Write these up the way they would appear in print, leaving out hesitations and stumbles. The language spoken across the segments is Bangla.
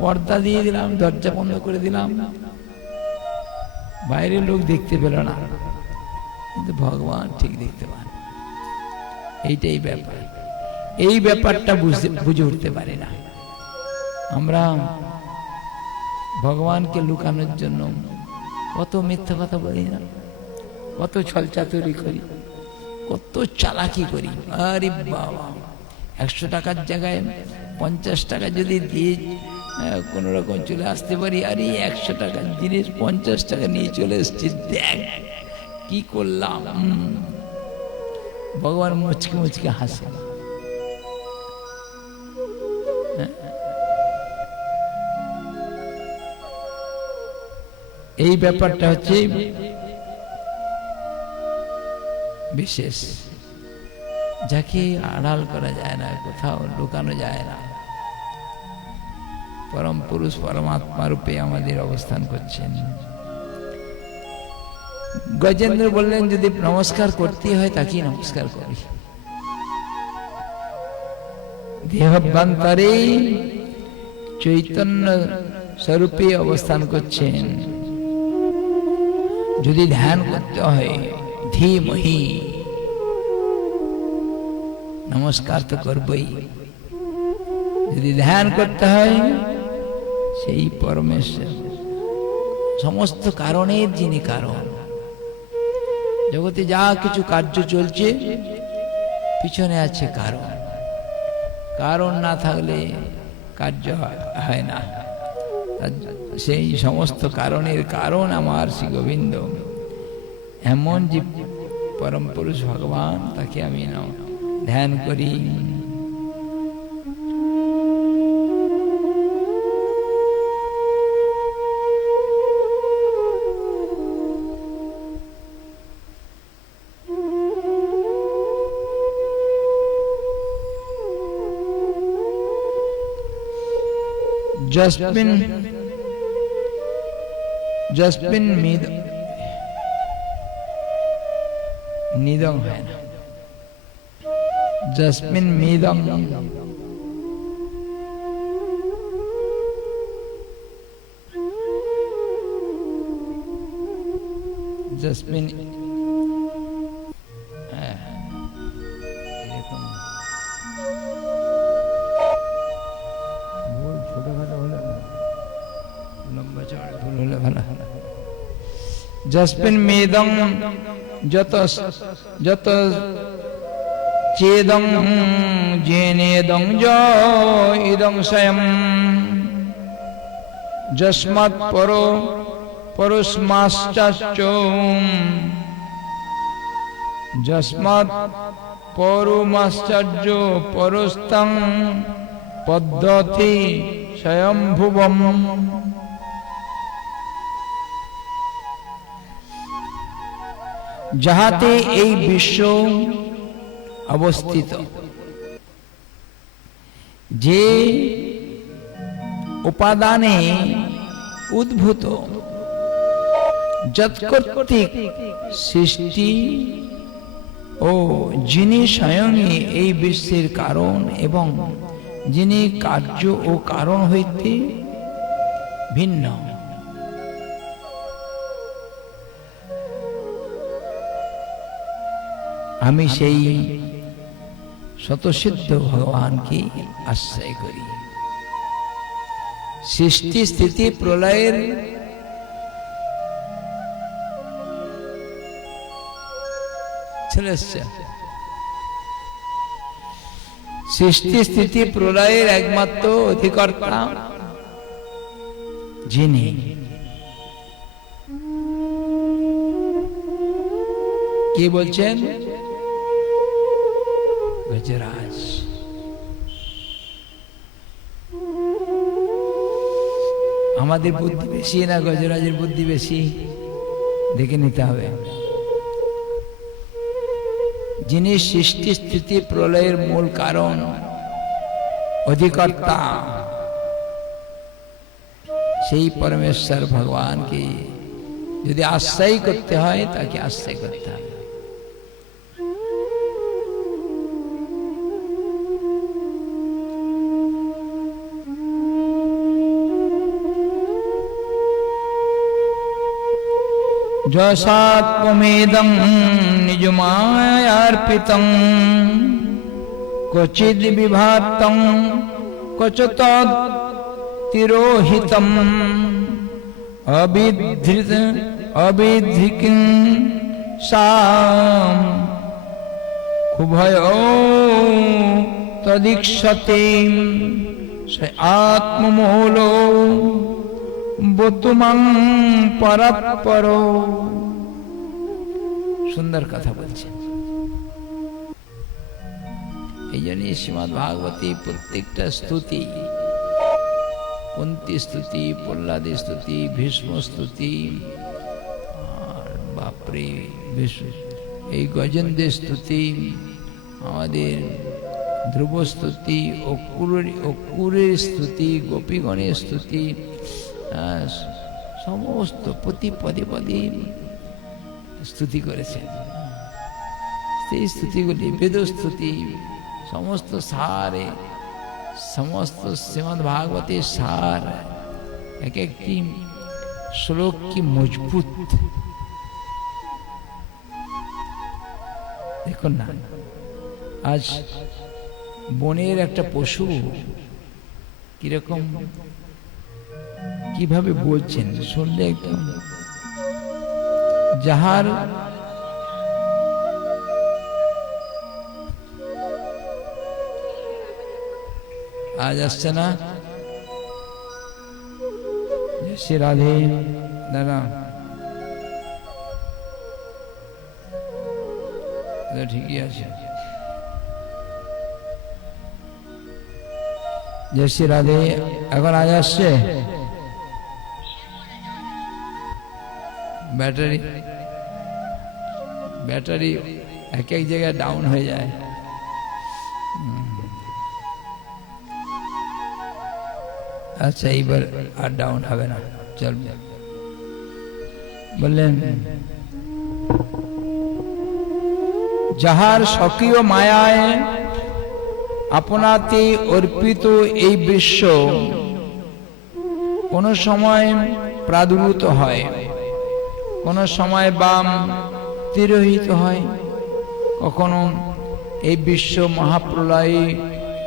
পর্দা দিয়ে দিলাম, দরজা বন্ধ করে দিলাম, বাইরের লোক দেখতে পেল না, কিন্তু ভগবান ঠিক দেখতে পান। এইটাই ব্যাপার। এই ব্যাপারটা বুঝে উঠতে পারি না আমরা। ভগবানকে লুকানোর জন্য কত মিথ্যা কথা বলি না, কত ছলচাতুরি করি, কত চালাকি করি। আরে বাবা, 100 টাকার জায়গায় 50 টাকা যদি দিয়ে কোন রকম চলে আসতে পারি, আরে 100 টাকার জিনিস 50 টাকা নিয়ে চলে এসছি, দেখ কি করলাম। ভগবান মুচকে মুচকে হাসে। এই ব্যাপারটা হচ্ছে বিশেষ, যাকে আড়াল করা যায় না, কোথাও লুকানো যায় না। পরম পুরুষ পরমাত্মা রূপে আমাদের অবস্থান করছেন। গজেন্দ্র বললেন, যদি নমস্কার করতে হয় তাকে নমস্কার করি। দেহাভ্যন্তরে চৈতন্য স্বরূপে অবস্থান করছেন। যদি ধ্যান করতে হয়, ধীমহি, নমস্কার তো করবই। যদি ধ্যান করতে হয়, সেই পরমেশ্বর, সমস্ত কারণের যিনি কারণ। জগতে যা কিছু কার্য চলছে, পিছনে আছে কারণ। কারণ না থাকলে কার্য হয় না। সেই সমস্ত কারণের কারণ আমার শ্রী গোবিন্দ, এমন যে পরম পুরুষ ভগবান, তাকে আমি ধ্যান করি। जस्मिन निदं है ना, जस्मिन मिदं जस्मिन जस्मिन मेदं जत जत चेदं जेनेदं जो इदं स्वयं जस्मत् परो परुस्माश्चो जस्मत् परुमाश्चर्यो परुस्तं पद्धति स्वयंभुवम्। যাহাতে এই বিশ্ব অবস্থিত, যে উপাদানে উদ্ভূত, যৎকর্তৃক সৃষ্টি ও যিনি স্বয়ং এই বিশ্বের কারণ এবং যিনি কার্য ও কারণ হইতে ভিন্ন। আমি সেই স্বতঃসিদ্ধ ভগবানকে আশ্রয় করি। সৃষ্টি স্থিতি প্রলয়ের সৃষ্টি স্থিতি প্রলয়ের একমাত্র অধিকর্তা যিনি, কি বলছেন? গজরাজ। আমাদের বুদ্ধি বেশি না গজরাজের বুদ্ধি বেশি? দেখে নিতে হবে। যিনি সৃষ্টি স্থিতি প্রলয়ের মূল কারণ, অধিকর্তা, সেই পরমেশ্বর ভগবানকে যদি আশ্রয় করতে হয়, তাকে আশ্রয় করতে হবে। যশাত্মমেদং নিজমায়ার্পিতং ক্বচিদ বিভাতং ক্বচিৎ তিরোহিতম অবিধৃকিং সাম উভয়ো তদীক্ষতে স আত্মমূলো বতুমাং পরাৎপর। সুন্দর কথা বলছেন। এই জন্যই শ্রীমদ্ ভাগবতী প্রত্যেকটা স্তুতি, কুন্তী স্তুতি, প্রহ্লাদ স্তুতি, ভীষ্ম স্তুতি, আর বাপরে এই গজেন্দ্র স্তুতি, আমাদের ধ্রুব স্তুতি, অকুরের স্তুতি, গোপীগণের স্তুতি, সমস্ত প্রতি পদে পদে স্তুতি করেছেন। সেই স্তুতিগুলি বেদ স্তুতি, সমস্ত সারে, সমস্ত শ্রীমদ্ ভাগবতের সার, এক একটি শ্লোক কি মজবুত। দেখুন না, আজ বনের একটা পশু কিরকম কিভাবে বলছেন শুনলে একদম, যাহার আজ আসছে না শ্রী রাধে দাদা, ঠিকই আছে। জয় শ্রী রাধে। এখন আজ আসছে ব্যাটারি এক এক জায়গায় ডাউন হয়ে যায়। আচ্ছা, এইবার আর ডাউন হবে না, চলবে। বললেন যাহার স্বকীয় মায়ায় আপনাতে অর্পিত এই বিশ্ব কোন সময় প্রাদুর্ভূত হয়, কোন সময় বাম তিরোহিত হয়, কখনো এই বিশ্ব মহাপ্রলয়ে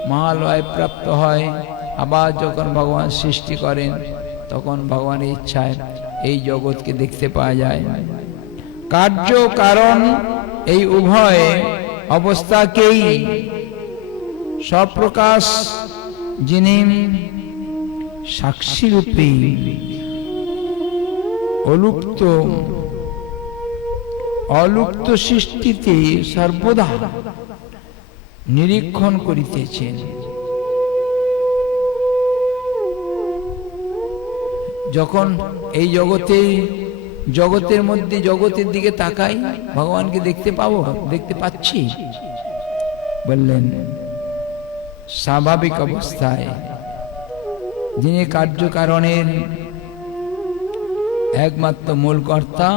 মহালয় প্রাপ্ত হয়। আবার যখন ভগবান সৃষ্টি করেন তখন ভগবানের ইচ্ছায় এই জগৎকে দেখতে পাওয়া যায়। কার্য কারণ এই উভয় অবস্থাকেই স্বপ্রকাশ যিনি সাক্ষী রূপে অলুপ্ত সৃষ্টিতে সর্বদা নিরীক্ষণ করিতেছেন। যখন এই জগতের মধ্যে জগতের দিকে তাকাই, ভগবানকে দেখতে পাবো, দেখতে পাচ্ছি। বললেন স্বাভাবিক অবস্থায় যিনি কার্যকারণের একমাত্র মূল কর্তা,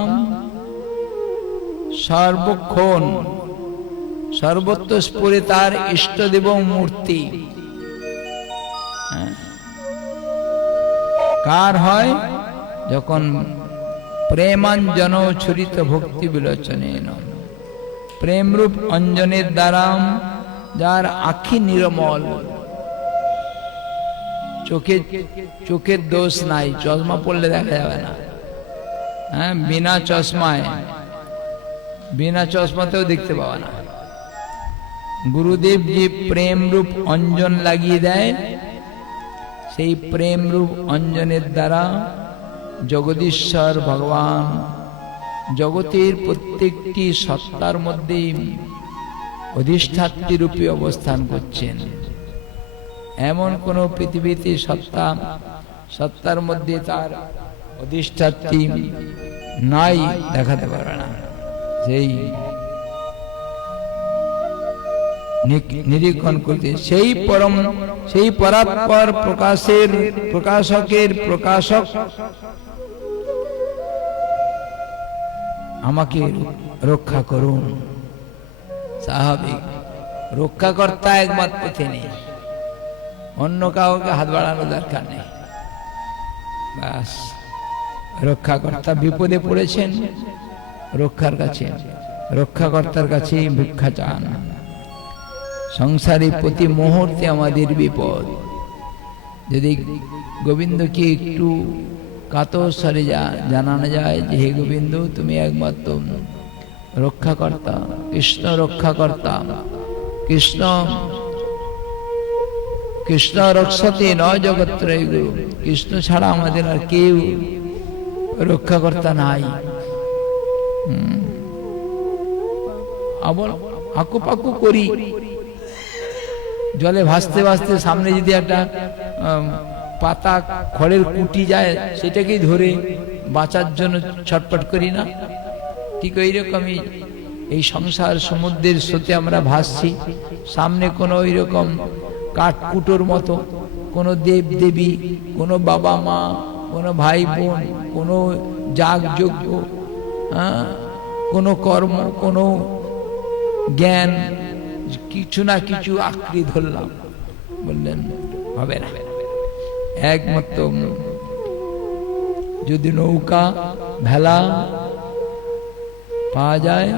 সর্বক্ষণ সর্বত্র স্ফুরে তার ইষ্টদেব মূর্তি কার হয়? যখন প্রেমাঞ্জন ছুরিত ভক্তি বিলোচনে, প্রেমরূপ অঞ্জনের দ্বারা যার আখি নির্মল, চোখের দোষ নাই, চশমা পড়লে দেখা যাবে না। হ্যাঁ, বিনা চশমাতেও দেখতে পাওয়া না। গুরুদেব যে প্রেম রূপ অঞ্জন লাগিয়ে দেয়, সেই প্রেম রূপ অঞ্জনের দ্বারা জগদীশ্বর ভগবান জগতের প্রত্যেকটি সত্তার মধ্যে অধিষ্ঠাত্রী রূপে অবস্থান করছেন। এমন কোন পৃথিবীতে সত্তার মধ্যে তার অধিষ্ঠাত্রী নাই, দেখাতে পারবে না। সেই নিরীক্ষণ করতে সেই পরাৎপর প্রকাশকের প্রকাশক আমাকে রক্ষা করুন। স্বাভাবিক রক্ষাকর্তা একমাত্র তিনি, অন্য কাউকে হাত বাড়ানোর দরকার নেই। ব্যাস, রক্ষাকর্তা বিপদে পড়েছেন, রক্ষাকর্তার কাছে ভিক্ষা চান। সংসারে প্রতি মুহূর্তে আমাদের বিপদ। যদি গোবিন্দকে একটু কাতর স্বরে জানানো যায় যে হে গোবিন্দ, তুমি একমাত্র রক্ষাকর্তা, কৃষ্ণ রক্ষাকর্তা, কৃষ্ণ রক্ষতে ন জগত্রয় গুরু, কৃষ্ণ ছাড়া আমাদের আর কেউ রক্ষাকর্তা নাই। আবার আকুপাকু করি, জলে ভাসতে ভাসতে সামনে যদি একটা পাতা খড়ের কুটি যায়, সেটাকেই ধরে বাঁচার জন্য ছটপট করি না? ঠিক ওই রকমই এই সংসার সমুদ্রের স্রোতে আমরা ভাসছি। সামনে কোনো ওই রকম কাঠকুটোর মতো কোনো দেব দেবী, কোনো বাবা মা, কোনো ভাই বোন, কোনো যাগযজ্ঞ, কোনো কর্ম, কোনো জ্ঞান, কিছু না কিছু আঁকড়ে ধরলাম। বললেন হবে না, একমাত্র যদি নৌকা ভেলা পাওয়া যায়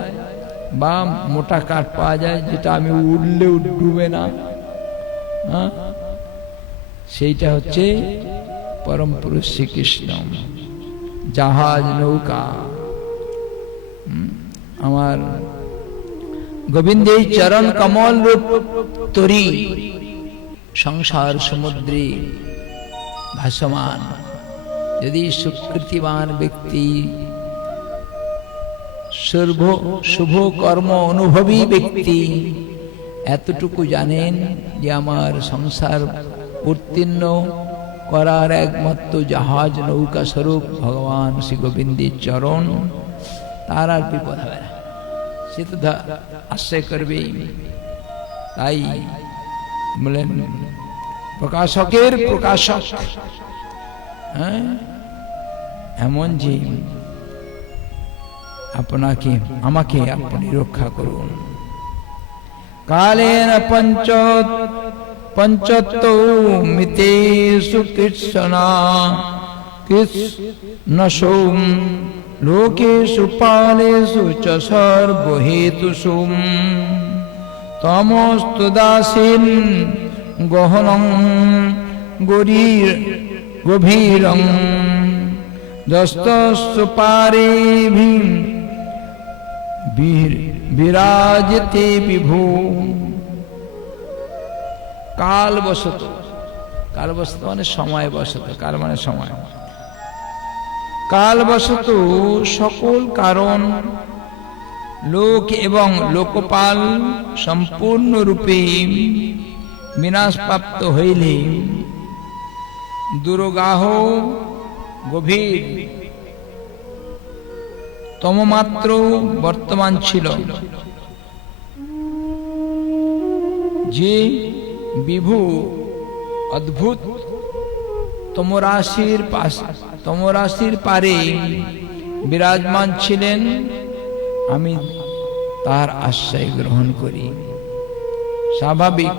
বা মোটা কাঠ পাওয়া যায়, যেটা আমি উঠলেও ডুবে না, সেইটা হচ্ছে পরম পুরুষ শ্রীকৃষ্ণ, জাহাজ নৌকা। আমার গোবিন্দের চরণ কমল রূপ তরি সংসার সমুদ্রে ভাসমান। যদি সুকৃতিবান ব্যক্তি, শুভ কর্ম অনুভবী ব্যক্তি এতটুকু জানেন যে আমার সংসার উত্তীর্ণ করার একমাত্র জাহাজ নৌকা স্বরূপ ভগবান শ্রী গোবিন্দের চরণ, তার আর বিপদ হবে না, সে তো আশ্রয় করবেই। তাই বলেন প্রকাশকের প্রকাশক, এমন যে আপনাকে আমাকে আপনি রক্ষা করুন। কালেন পঞ্চত্ব মিতেষু কৃষ্ণা কৃষ্ণসু লোকেষু পালেষু চ সর্বহেতুষু তমস্তু দাসীন গহনং গভীরং যস্তস্যু পারেভি বিরাজতে বিভু। কালবশত, কালবশত মানে সময় বশত, কাল মানে সময়, কালবশত সকল কারণ লোক এবং লোকপাল সম্পূর্ণরূপে বিনাশপ্রাপ্ত হইলে দুর্গাহ গভীর তমমাত্র বর্তমান ছিল, যে বিভু অদ্ভুত তমরাশির পারে বিরাজমান ছিলেন, আমি তার আশ্রয় গ্রহণ করি। স্বাভাবিক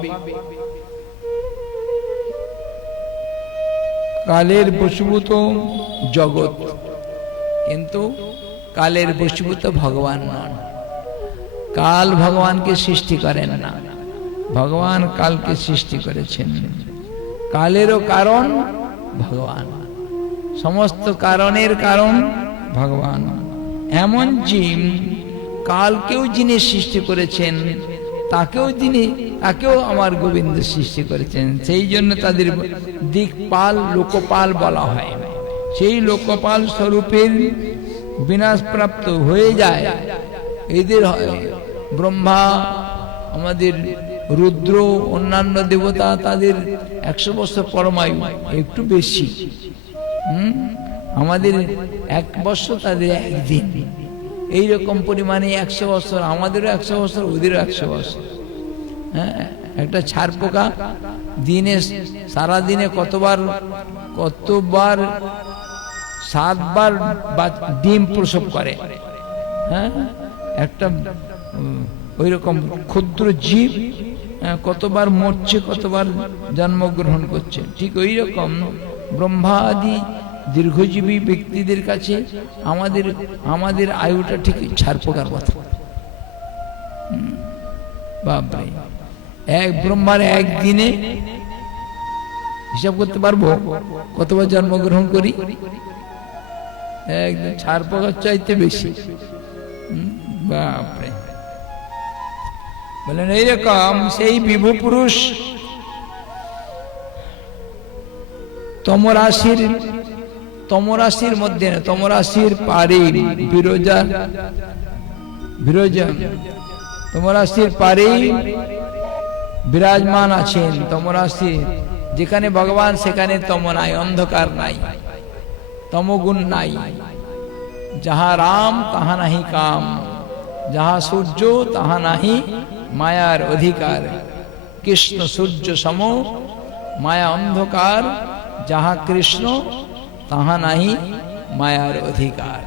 কালের বশীভূত জগৎ, কিন্তু কালের বশীভূত ভগবান নন। কাল ভগবানকে সৃষ্টি করেন না, ভগবান কালকে সৃষ্টি করেছেন। কালেরও কারণ ভগবান, সমস্ত কারণের কারণ ভগবান। এমন যে কালকেও যিনি সৃষ্টি করেছেন, তাকেও আমার গোবিন্দ সৃষ্টি করেছেন। সেই জন্য তাদের দিকপাল লোকপাল বলা হয়। সেই লোকপাল স্বরূপের বিনাশপ্রাপ্ত হয়ে যায় এদের হয়। ব্রহ্মা, আমাদের রুদ্র, অন্যান্য দেবতা, তাদের 100 বছর পরমায়ু, একটু বেশি। আমাদের 1 বছর, তাদের 1 দিন। এইরকম পরিমাণে 100 বছর, আমাদেরও 100 বছর, ওদেরও 100 বছর। হ্যাঁ, একটা ছাড় পোকা দিনে, সারাদিনে কতবার 7বার ডিম প্রসব করে। হ্যাঁ, একটা ওই রকম ক্ষুদ্র জীব কতবার মরছে, কতবার জন্মগ্রহণ করছে। ঠিক ওই রকম ব্রহ্মাদি দীর্ঘজীবী ব্যক্তিদের কাছে আমাদের আমাদের আয়ুটা ঠিক ছাড় পোকার কথা। বাপরে, এক ব্রহ্মার একদিনে হিসাব করতে পারবো কতবার জন্মগ্রহণ করি? একদম ছাড় পোকার চাইতে বেশি। বাপরে, বলেন এইরকম সেই বিভু পুরুষ তমরাশির মধ্যে না, তমরাশির পারে বিরজা তমরাশির পারে বিরাজমান আছেন। তমরাশি যেখানে ভগবান সেখানে তম নাই, অন্ধকার নাই, তমগুণ নাই। যাহা রাম তাহা নাহি কাম, যাহা সূর্য তাহা নাহি মায়ার অধিকার। কৃষ্ণ সূর্য সম মায়া অন্ধকার, যাহা কৃষ্ণ তাহা নাহি মায়ার অধিকার।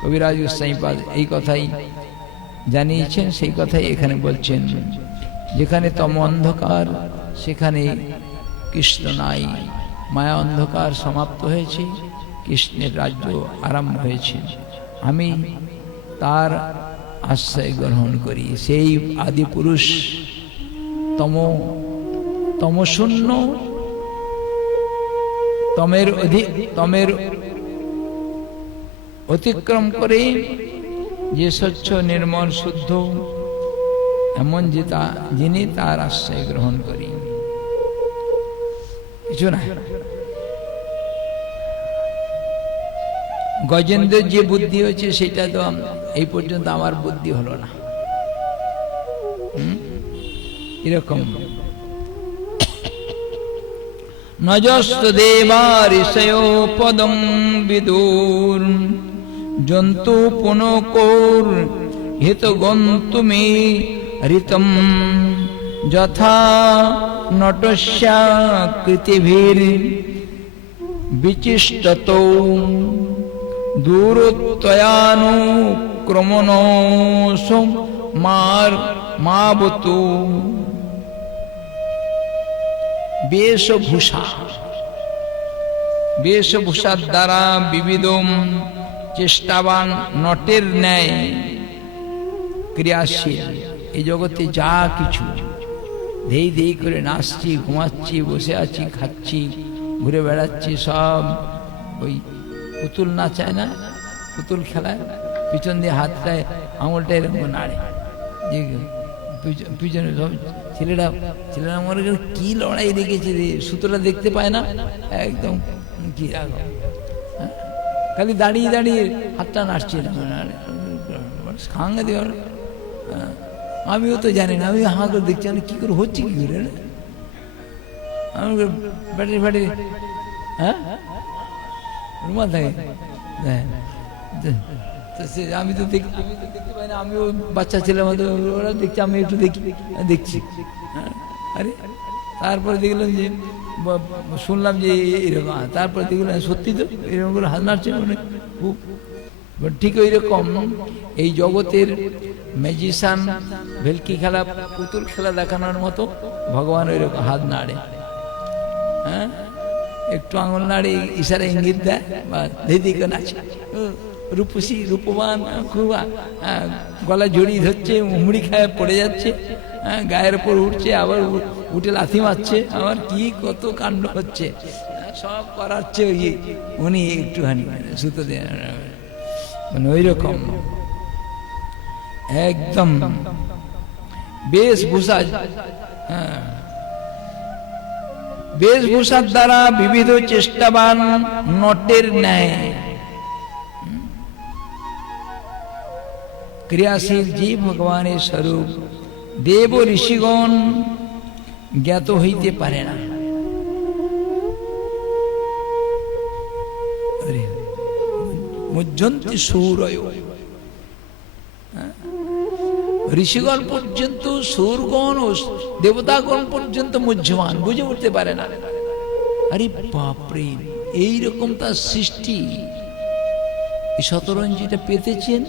কবিরাজ গোস্বামীপাদ এই কথাই জানিয়েছেন, সেই কথাই এখানে বলছেন। যেখানে তম অন্ধকার সেখানে কৃষ্ণ নাই, মায়া অন্ধকার সমাপ্ত হয়েছে, কৃষ্ণের রাজ্য আরম্ভ হয়েছে। আমি তার আশ্রয় গ্রহণ করি। সেই আদি পুরুষ তমশূন্য, তমের অতিক্রম করে যে স্বচ্ছ নির্মল শুদ্ধ, এমন যিনি তার আশ্রয় গ্রহণ করি। কিছু না, গজেন্দ্রের যে বুদ্ধি হয়েছে সেটা তো এই পর্যন্ত আমার বুদ্ধি হলো না। এরকম নজস্ত দেবা ঋষয় পদম বিদুর, জন্তু পুনকোর হিত গন্তুমে ঋতম, যথা নটস্যা কৃতিভির বিচিষ্টতো দূরত্বয়ানুক্রমণোসো মাবতু। বেশভূষার দ্বারা বিবিধ চেষ্টাবান নটের ন্যায় ক্রিয়াশীল। এই জগতে যা কিছু ধেই ধেই করে নাচছি, ঘুমাচ্ছি, বসে আছি, খাচ্ছি, ঘুরে বেড়াচ্ছি, সব ওই পুতুল নাচায় না, পুতুল খেলায় পিছন দিয়ে হাতটায় আঙুলটা এরকম নাড়ে, পিছনে সব ছেলেরা মনে করে কি লড়াই রেখেছে রে, সুতোটা দেখতে পায় না, একদম কি খালি দাঁড়িয়ে দাঁড়িয়ে হাতটা নাড়ছে। সাংঘাতিক। আমিও তো জানি না, আমি হাঁ করে দেখছি, আমি কি করে হচ্ছে, কি করে আমি ব্যাটারি ফ্যাটারি রুমাল থাকে, আমি তো দেখতে পাই না, আমিও বাচ্চা ছেলে মতো ওরা দেখছি, আমি একটু দেখছি। আরে তারপরে দেখলাম যে, শুনলাম যে এরকম, তারপরে দেখলাম সত্যি তো এরকম করে হাত নাড়ছে, মানে খুব ঠিক ওই রকম এই জগতের ম্যাজিশিয়ান ভেলকি খেলা, পুতুল খেলা দেখানোর মতো ভগবান ওই রকম হাত নাড়ে, হ্যাঁ, একটু আঙুল নাড়ে, ইশারা ইঙ্গিত দেয়, বা দিদিকে নাচে, রূপসী রূপবান, খুব গলা জড়িয়ে ধরছে, মুড়ি খায় পড়ে যাচ্ছে, গায়ের উপর উঠছে, আবার উঠে লাথি মারছে, আবার কি কত কাণ্ড হচ্ছে, সব করাচ্ছে উনি একটুখানি সুতো দেয়, মানে ওই রকম একদম বেশভূষার দ্বারা বিবিধ চেষ্টাবান নটের ন্যায় ক্রিয়াশীল যে ভগবানের স্বরূপ দেব ঋষিগণ জ্ঞাত হইতে পারে না। মুজ্জন্তি সূরয়, ঋষিগণ পর্যন্ত, সূরগণ ও দেবতাগণ পর্যন্ত মুহ্যমান, বুঝে উঠতে পারে না। আরে বাপরে, এইরকম তার সৃষ্টি। এই শতরঞ্জিটা পেতেছেন,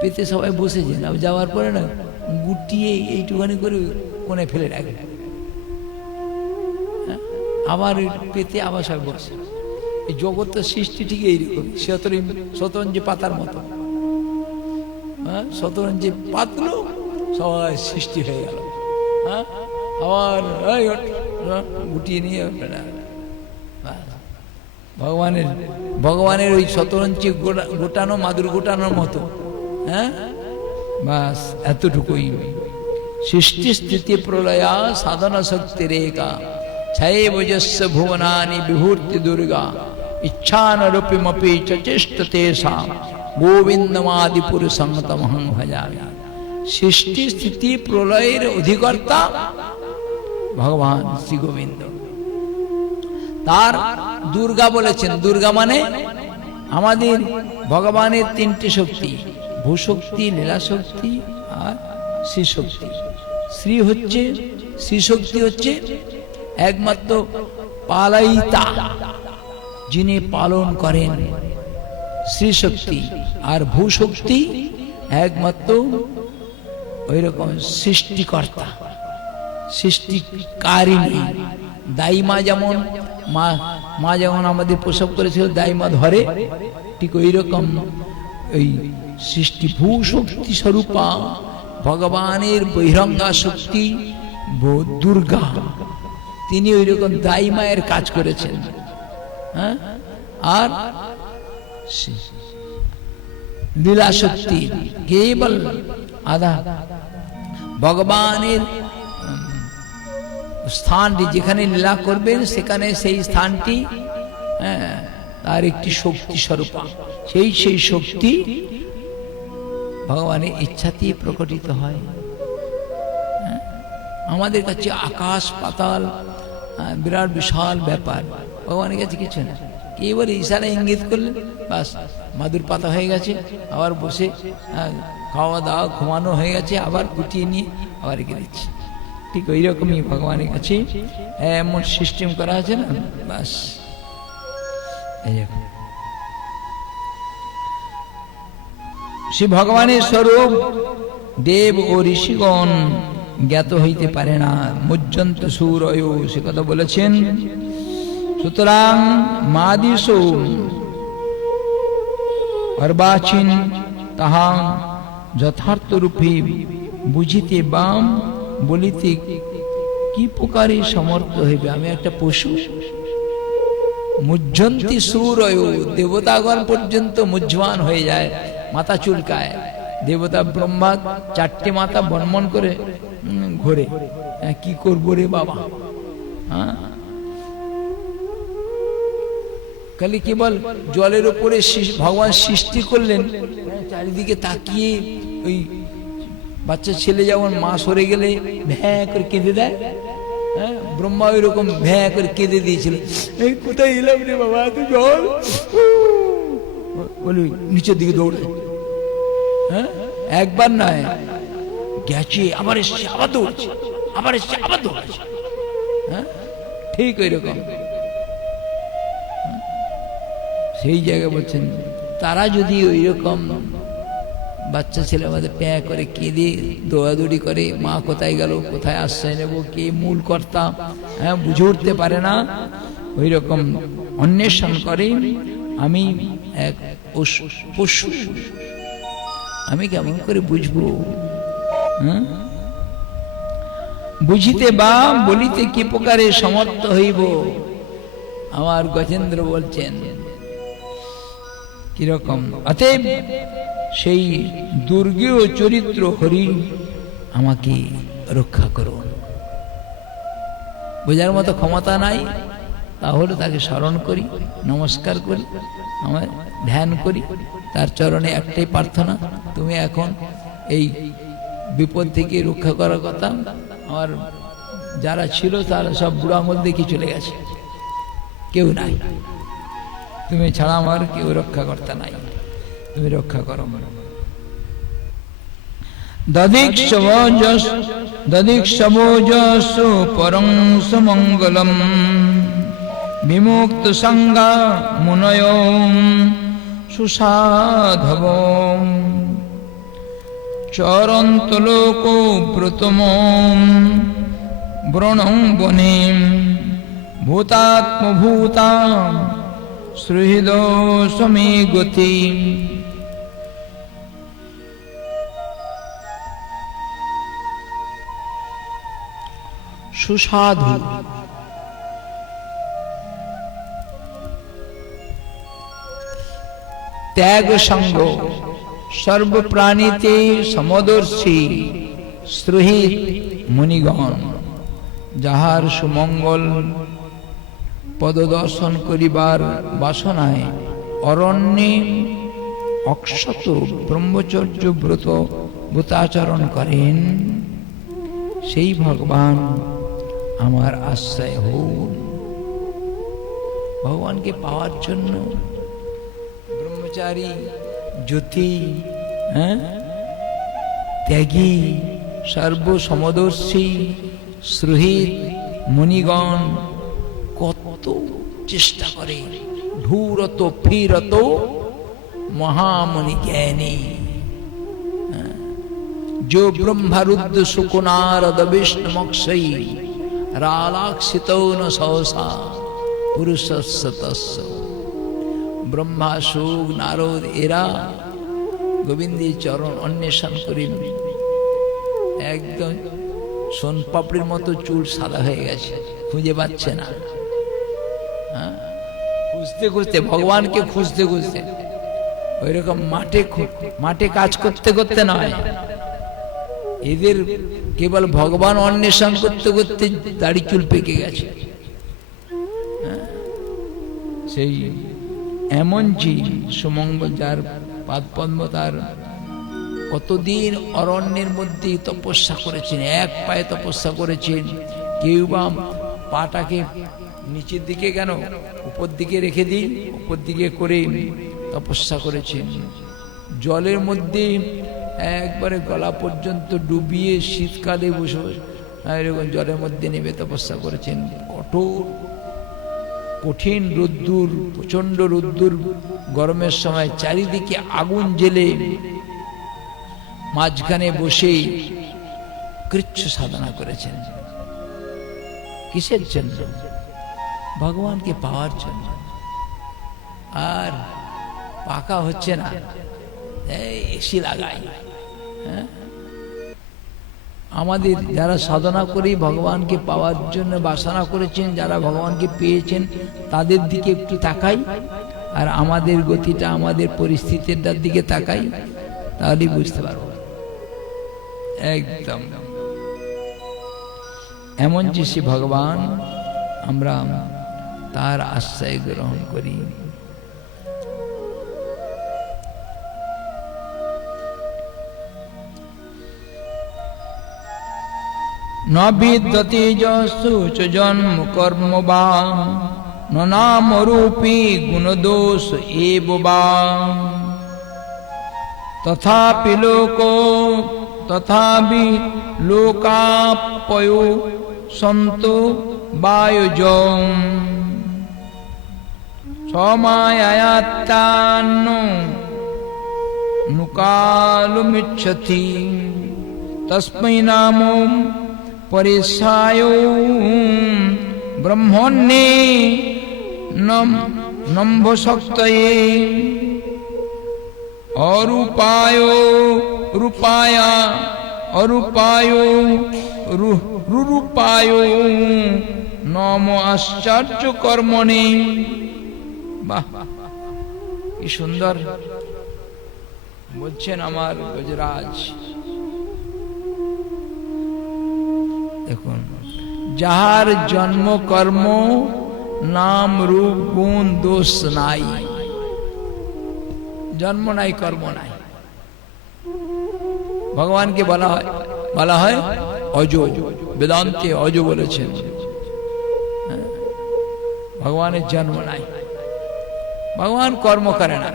পেতে সবাই বসেছেন, আর যাওয়ার পরে না গুটিয়ে এইটুখানি করে কোণে ফেলে রাখে, আবার পেতে আবার সবাই বসে। এই জগতের সৃষ্টি ঠিক এইরকম, শতরঞ্জি পাতার মতো। হ্যাঁ, শতরঞ্জি পাতলো, সবাই সৃষ্টি হয়ে গেল। হ্যাঁ, আবার গুটিয়ে নিয়ে ভগবানের ওই শতরঞ্জি গোটানো, মাদুর গোটানোর মতো। হ্যাঁ, বাস এতটুকুই। সৃষ্টি স্থিতি প্রলয়া সাধনা শক্তি রেখা ছয়ে বজস্ব ভুবনানি বিভূতি দুর্গা ইচ্ছানরূপিমপি চেষ্ট তেষাম গোবিন্দমাদি পুরুষং তমহং ভজামি। সৃষ্টি স্থিতি প্রলয়ের অধিকর্তা ভগবান শ্রী গোবিন্দ। তার দুর্গা বলেছেন, দুর্গা মানে আমাদের ভগবানের তিনটি শক্তি, ভূশক্তি, লীলা শক্তি আর শ্রী শক্তি। শ্রী হচ্ছে, শ্রী শক্তি হচ্ছে একমাত্র পালাইতা, যিনি পালন করেন, শ্রী শক্তি। আর ভূশক্তি একমাত্র ওই রকম সৃষ্টিকর্তা, সৃষ্টিকারিণী। দাইমা যেমন মা যেমন আমাদের প্রসব করেছিল, দাইমা ধরে, ঠিক ওই রকম ওই সৃষ্টি ভূশক্তি স্বরূপা ভগবানের বহিরঙ্গা শক্তি দুর্গা, তিনি ওই রকম দাইমায়ের কাজ করেছেন। হ্যাঁ, আর লীলা শক্তি কেবল আধা ভগবানের স্থানটি যেখানে লীলা করবেন সেখানে সেই স্থানটি তার একটি শক্তি স্বরূপা। সেই শক্তি ভগবানের ইচ্ছাতেই প্রকটিত হয়। আমাদের কাছে আকাশ পাতাল বিরাট বিশাল ব্যাপার, ভগবানের কাছে কিছু না। কেবল ইশারা ইঙ্গিত করলেন, বাস মাদুর পাতা হয়ে গেছে, আবার বসে খাওয়া দাওয়া ঘুমানো হয়ে গেছে, আবার গুটিয়ে নিয়ে আবার রেখে দিচ্ছে। ঠিক ওই রকমই ভগবানের কাছে এমন সিস্টেম করা আছে না, বাস শ্রী ভগবানের স্বরূপ দেব ও ঋষিগণ জ্ঞাত হইতে পারে না, মুজ্জন্ত সুরয় সে কথা বলেছেন। সুতরাং মাদিস অর্বাচীন তাহা যথার্থ রূপে বুঝিতে বাম বলিতে কি প্রকারে সমর্থ হইবে। আমি একটা পশু, মুজ্জন্তি সুরয়, দেবতাগণ পর্যন্ত মুজ্জমান হয়ে যায়, মাথা চুলকায়। দেবতা ব্রহ্মা চারটে মাথা বনমন করে ঘোরে, কি করবো রে বাবা। হ্যাঁ, খালি কেবল জলের উপরে ভগবান সৃষ্টি করলেন, চারিদিকে তাকিয়ে ওই বাচ্চা ছেলে যেমন মা সরে গেলে ভ্যাঁ করে কেঁদে দেয়, হ্যাঁ, ব্রহ্মা ওই রকম ভ্যাঁ করে কেঁদে দিয়েছিল। এই কোথায় এলাম রে বাবা, তুই জল বলি নিচের দিকে দৌড়ে। হ্যাঁ, একবার নয়, গেছে আবার এসছে, আবার দৌড়ছে, আবার এসছে, আবার দৌড়ছে। হ্যাঁ, ঠিক ওই রকম। সেই জায়গায় বলছেন, তারা যদি ওই রকম বাচ্চা ছেলে আমাদের প্যাঁ করে কেঁদে দৌড়াদৌড়ি করে, মা কোথায় গেল, কোথায় আশ্রয় নেব, কে মূল কর্তা, হ্যাঁ, বুঝে উঠতে পারে না, ওই রকম অন্বেষণ করে, আমি এক পশু, আমি কেমন করে বুঝবো। বুঝিতে বা বলিতে কি প্রকারে সমর্থ হইব। আমার গজেন্দ্র বলছেন কিরকম, অতএব সেই দুর্গেয় চরিত্র হরি আমাকে রক্ষা করুন। বোঝার মতো ক্ষমতা নাই, তাহলে তাকে স্মরণ করি, নমস্কার করি, আমার ধ্যান করি, তার চরণে একটাই প্রার্থনা, তুমি এখন এই বিপদ থেকে রক্ষা করার কথা। আমার যারা ছিল তারা সব বুড়ো আঙুল দেখে চলে গেছে, কেউ নাই, তুমি ছাড়া আমার কেউ রক্ষা করতে নাই, তুমি রক্ষা করো। দদিক্ষবোজসু পরং সুমঙ্গলম বিমুক্ত সংজ্ঞা মুনয় সুসাধব চরন্ত লোক প্রতম ব্রণং বনে ভূতাত্মভূতা সুহৃদো সমে গতি। সুসাধু ত্যাগ সঙ্গ সর্বপ্রাণীতে সমদর্শী শ্রোহিত মুনিগণ, যাহার সুমঙ্গল পদদর্শন করিবার বাসনায় অরণ্যে অক্ষত ব্রহ্মচর্য ব্রতাচরণ করেন, সেই ভগবান আমার আশ্রয় হন। ভগবানকে পাওয়ার জন্য ব্রহ্মচারী, জ্যোতি, ত্যাগী, সর্বসমদর্শী সুহৃদ মুনিগণ কত চেষ্টা করে। ধূরত ফিরত মহামণি জ্ঞানী, जो ब्रह्मरुद्र सुकुनारद विष्णु मक्षयी रालाक्षितो न सहसा पुरुषस्य तस्य। ब्रह्मा सुख नारद एरा गोविंदी चरण अन्वेषण करेন, একদম সোনপাপড়ির মতো চুল সাদা হয়ে গেছে, খুঁজে পাচ্ছে না। খুঁজতে খুঁজতে ভগবানকে খুঁজতে খুঁজতে, ওইরকম মাঠে কাজ করতে করতে নয়, এদের কেবল ভগবান অন্বেষণ করতে করতে দাড়ি চুল পেকে গেছে। সেই এমন জীব সুমঙ্গল, যার পাদপদ্ম, তার কতদিন অরণ্যের মধ্যে তপস্যা করেছেন, এক পায়ে তপস্যা করেছেন। কেউ বা পাটাকে নিচের দিকে কেন উপর দিকে রেখে দিই, উপর দিকে করে তপস্যা করেছেন। জলের মধ্যে একবারে গলা পর্যন্ত ডুবিয়ে শীতকালে বসে এরকম জলের মধ্যে নেমে তপস্যা করেছেন। কঠিন রোদ্দুর, প্রচন্ড রোদ্দুর, গরমের সময় চারিদিকে আগুন জ্বেলে মাঝখানে বসে কৃচ্ছ সাধনা করেছেন। কিসের জন্য? ভগবানকে পাওয়ার জন্য। আর পাকা হচ্ছে না, এসি লাগাই। আমাদের যারা সাধনা করি ভগবানকে পাওয়ার জন্য বাসনা করেছেন, যারা ভগবানকে পেয়েছেন, তাদের দিকে একটু তাকাই, আর আমাদের গতিটা, আমাদের পরিস্থিতিটার দিকে তাকাই, তাহলেই বুঝতে পারবো। একদম এমন যে সে ভগবান, আমরা তার আশ্রয় গ্রহণ করি। ন বিদ্যতে যশু চ জন্ম কর্ম বা, ন নাম রূপী গুণদোষ এব বা। তথাপি লোকাপয়ো সন্তু বায়ুজং, সমায়াত্তান্ন নুকালুমিচ্ছতি। তস্मै নামো পরিসায়ো ব্রহ্মণ্যে নম্ভশক্তয়ে। রূপায় নম আশ্চর্য কর্মণে। বাহ, কি সুন্দর বলছেন আমার গজরাজ। দেখুন, যাহার জন্ম কর্ম নাম রূপ গুণ দোষ নাই, জন্ম নাই, কর্ম নাই। ভগবানকে বলা হয় অজ, বেদান্তে অজ বলেছেন। ভগবানের জন্ম নাই, ভগবান কর্ম করে না।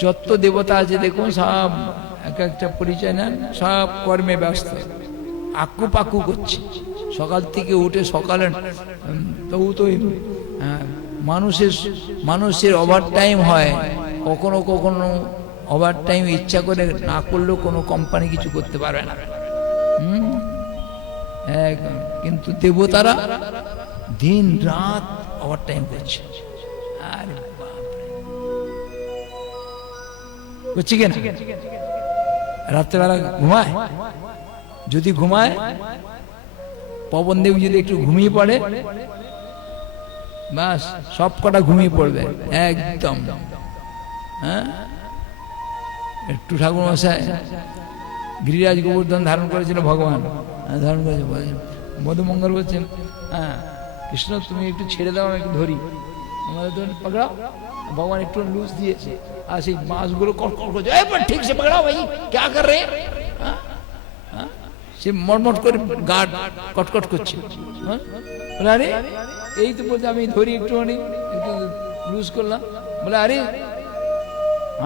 যত দেবতা আছে দেখুন, সব এক একটা পরিচয় নেন, সব কর্মে ব্যস্ত, আকু পাকু করছে সকাল থেকে উঠে। সকালে তবু তো মানুষের ওভার টাইম হয়, কখনো কখনো ওভার টাইম ইচ্ছা করে না করলেও কোনো কোম্পানি কিছু করতে পারবে না। কিন্তু দেবতারা দিন রাত ওভার টাইম করছে। আরে বাপরে, করছি কেন? রাত্রেবেলা ঘুমায়, যদি ঘুমায় পবন দেব যদি একটু ঘুমিয়ে পড়ে বাস সব কটা ঘুমিয়ে পড়বে একদম। হ্যাঁ, একটু ঠাকুর মশাই গিরিরাজ গোবর্ধন ধারণ করেছিল ভগবান, ধারণ করেছে, মধুমঙ্গল বলছেন হ্যাঁ কৃষ্ণ তুমি একটু ছেড়ে দাও, আমি একটু ধরি, আমাদের ধরুন পকড়াও। ভগবান একটু লুজ দিয়েছে আর সেই মাছগুলো কটকট করছে, ঠিক সে পকড়াও ভাই, ক্যা কর রে? সে মটমট করে গার্ড কটকট করছে। আরে এই তো বলছে আমি ধরি একটুখানি, একটু লুজ করলাম। বলে আরে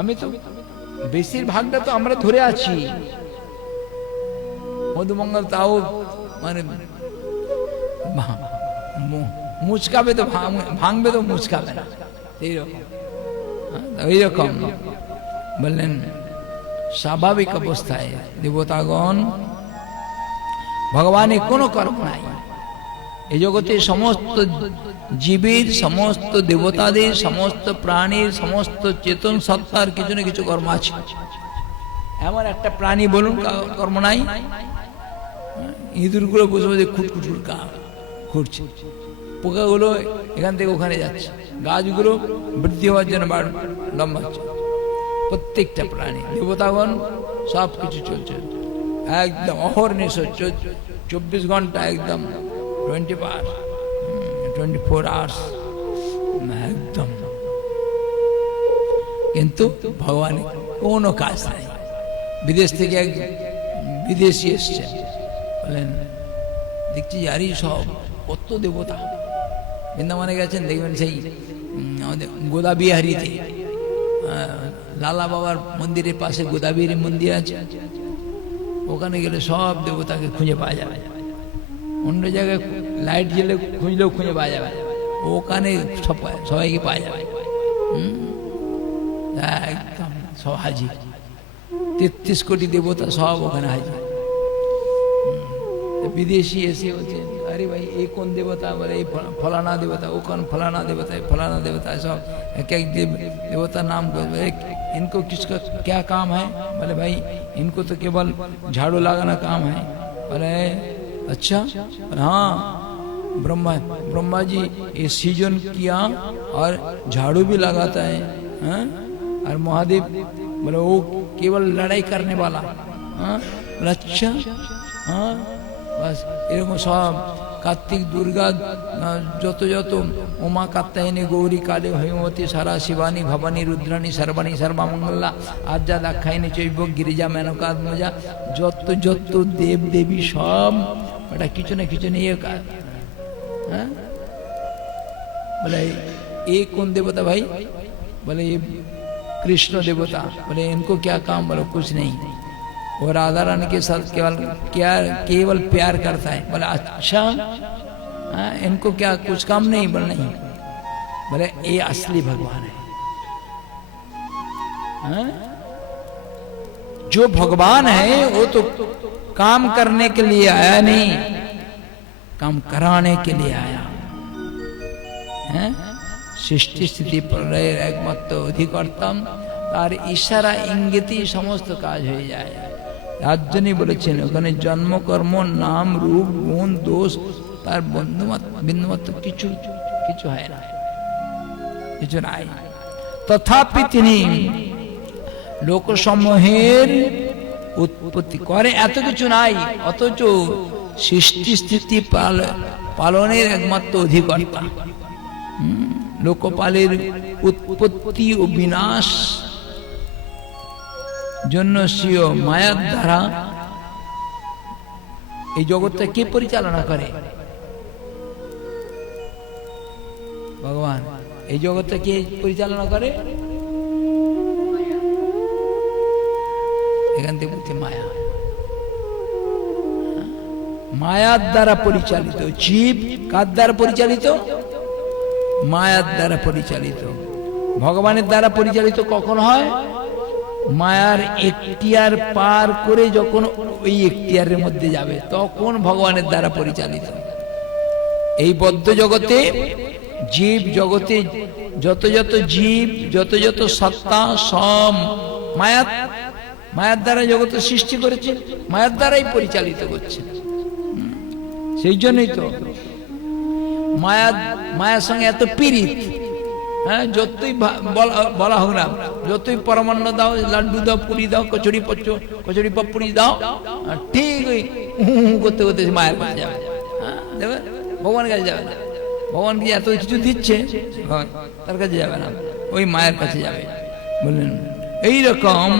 আমি তো বেশিরভাগটা তো আমরা ধরে আছি। মধুমঙ্গল তাও মানে মুচকাবে তো ভাঙবে তো মুচকাবে না, এইরকম বললেন। স্বাভাবিক অবস্থায় দেবতাগণ ভগবানের কোনো কর্ম নাই। এই জগতে সমস্ত জীবের, সমস্ত দেবতাদের, সমস্ত প্রাণীর, সমস্ত চেতন সত্তার কিছু না কিছু কর্ম আছে। এমন একটা প্রাণী বলুন কর্ম নাই? ইঁদুরগুলো বসে বসে খুটখুটুর কা ঘুরছে, পোকাগুলো এখান থেকে ওখানে যাচ্ছে, গাছগুলো বৃদ্ধি হওয়ার জন্য লম্বা হচ্ছে। প্রত্যেকটা প্রাণী, দেবতাগণ সব কিছু চলছে একদম অহর্নিশ, 24 ঘন্টা একদম 24 আওয়ার্স একদম। কিন্তু ভগবানের কোনো কাজ নাই। বিদেশ থেকে এক বিদেশি এসছেন, বলেন দেখছি আরে সব কত দেবতা। বৃন্দাবনে গেছেন দেখবেন সেই আমাদের গোদাবিহারিতে লালা বাবার মন্দিরের পাশে গোদাবিহারী মন্দির আছে, ওখানে গেলে সব দেবতাকে খুঁজে পাওয়া যাবে। অন্য জায়গায় লাইট জ্বেলে খুঁজলেও খুঁজে পাওয়া যাবে, ওখানে সবাইকে পাওয়া যাবে। একদম সব হাজির, 33 কোটি দেবতা সব ওখানে হাজির। বিদেশি এসে বলছে अरे भाई ये कौन देवता, बोले फलाना देवता, वो कौन फलाना देवता है, फलाना देवता है, सब एक एक देवता नाम को। इनको किसका क्या काम है? बोले भाई इनको तो केवल झाड़ू लगाना काम है। बोले अच्छा, हाँ ब्रह्मा जी ये सीजन किया और झाड़ू भी लगाता है। हाँ? और महादेव बोले वो केवल लड़ाई करने वाला। हाँ? बोले अच्छा, हाँ बस এরকম সব কার্তিক দুর্গা যত যত উমা কাত্যায়নী গৌরী কালী হৈমবতী সারা শিবানী ভবানী রুদ্রাণী সর্বাণী সর্বামঙ্গলা আদ্যা দাক্ষায়ণী চৈব গিরিজা মেনকাত্মজা যত যত দেব দেবী সব এটা কিছু না কিছু নিয়ে কাজ। হ্যাঁ, बोले ये कौन देवता भाई? बोले ये कृष्ण देवता। बोले इनको क्या काम? बोले कुछ नहीं, वो राधा रानी के साथ केवल प्यार करता है। बोले अच्छा, इनको क्या कुछ काम नहीं? बोले नहीं। बोले ये असली भगवान है। जो भगवान है वो तो काम करने के लिए आया नहीं, काम कराने के लिए आया है। सृष्टि स्थिति प्रलय एकमात्र अधिकर्तम, তার ইশারা ইঙ্গিতেই সমস্ত কাজ হয়ে যায়। তার জন্যই বলেছেন ওখানে জন্ম কর্ম নাম রূপ গুণ দোষ তার বিন্দুমাত্র কিছু কিছু হয় না, কিছু নাই। তথাপি তিনি লোকসমূহের উৎপত্তি করে, এত কিছু নাই, অথচ সৃষ্টি স্থিতি পালনের একমাত্র অধিকর্তা। লোকপালের উৎপত্তি ও বিনাশ জন্য স্বীয় মায়ার দ্বারা এই জগৎটা কে পরিচালনা করে? ভগবান। এই জগৎটা কে পরিচালনা করে? এখান থেকে বলছে মায়া, মায়ার দ্বারা পরিচালিত। জীব কার দ্বারা পরিচালিত? মায়ার দ্বারা পরিচালিত। ভগবানের দ্বারা পরিচালিত কখন হয়? মায়ার এখতিয়ার পার করে যখন ওই এখতিয়ারের মধ্যে যাবে তখন ভগবানের দ্বারা পরিচালিত। এই বদ্ধ জগতে জীব জগতে যত যত জীব, যত যত সত্তা, সব মায়ার দ্বারা জগতের সৃষ্টি করেছে, মায়ার দ্বারাই পরিচালিত করছে। সেই জন্যই তো মায়ার সঙ্গে এত পীড়িত। হ্যাঁ, যতই বলা হোক না, যতই পরমান্ন দাও, লাড্ডু দাও, পুরি দাও, কচুরি পাপড়ি দাও, ঠিক ওই করতে করতে মায়ের কাছে যাবে। হ্যাঁ, দেবে, ভগবানের কাছে যাবে না। ভগবান কি এত কিছু দিচ্ছে, তার কাছে যাবে না, ওই মায়ের কাছে যাবে। বললেন এইরকম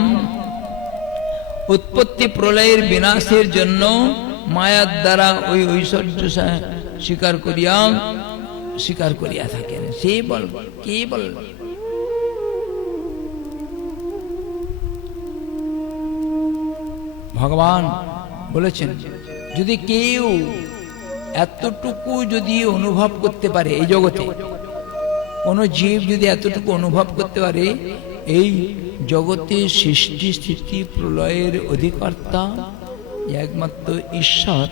উৎপত্তি প্রলয়ের বিনাশের জন্য মায়ার দ্বারা ওই ঐশ্বর্য স্বীকার করিয়া থাকেন। সে বল কে বল, ভগবান বলেছেন যদি কেউ এতটুকু যদি অনুভব করতে পারে, এই জগতে কোন জীব যদি এতটুকু অনুভব করতে পারে, এই জগতে সৃষ্টি স্থিতি প্রলয়ের অধিকর্তা একমাত্র ঈশ্বর,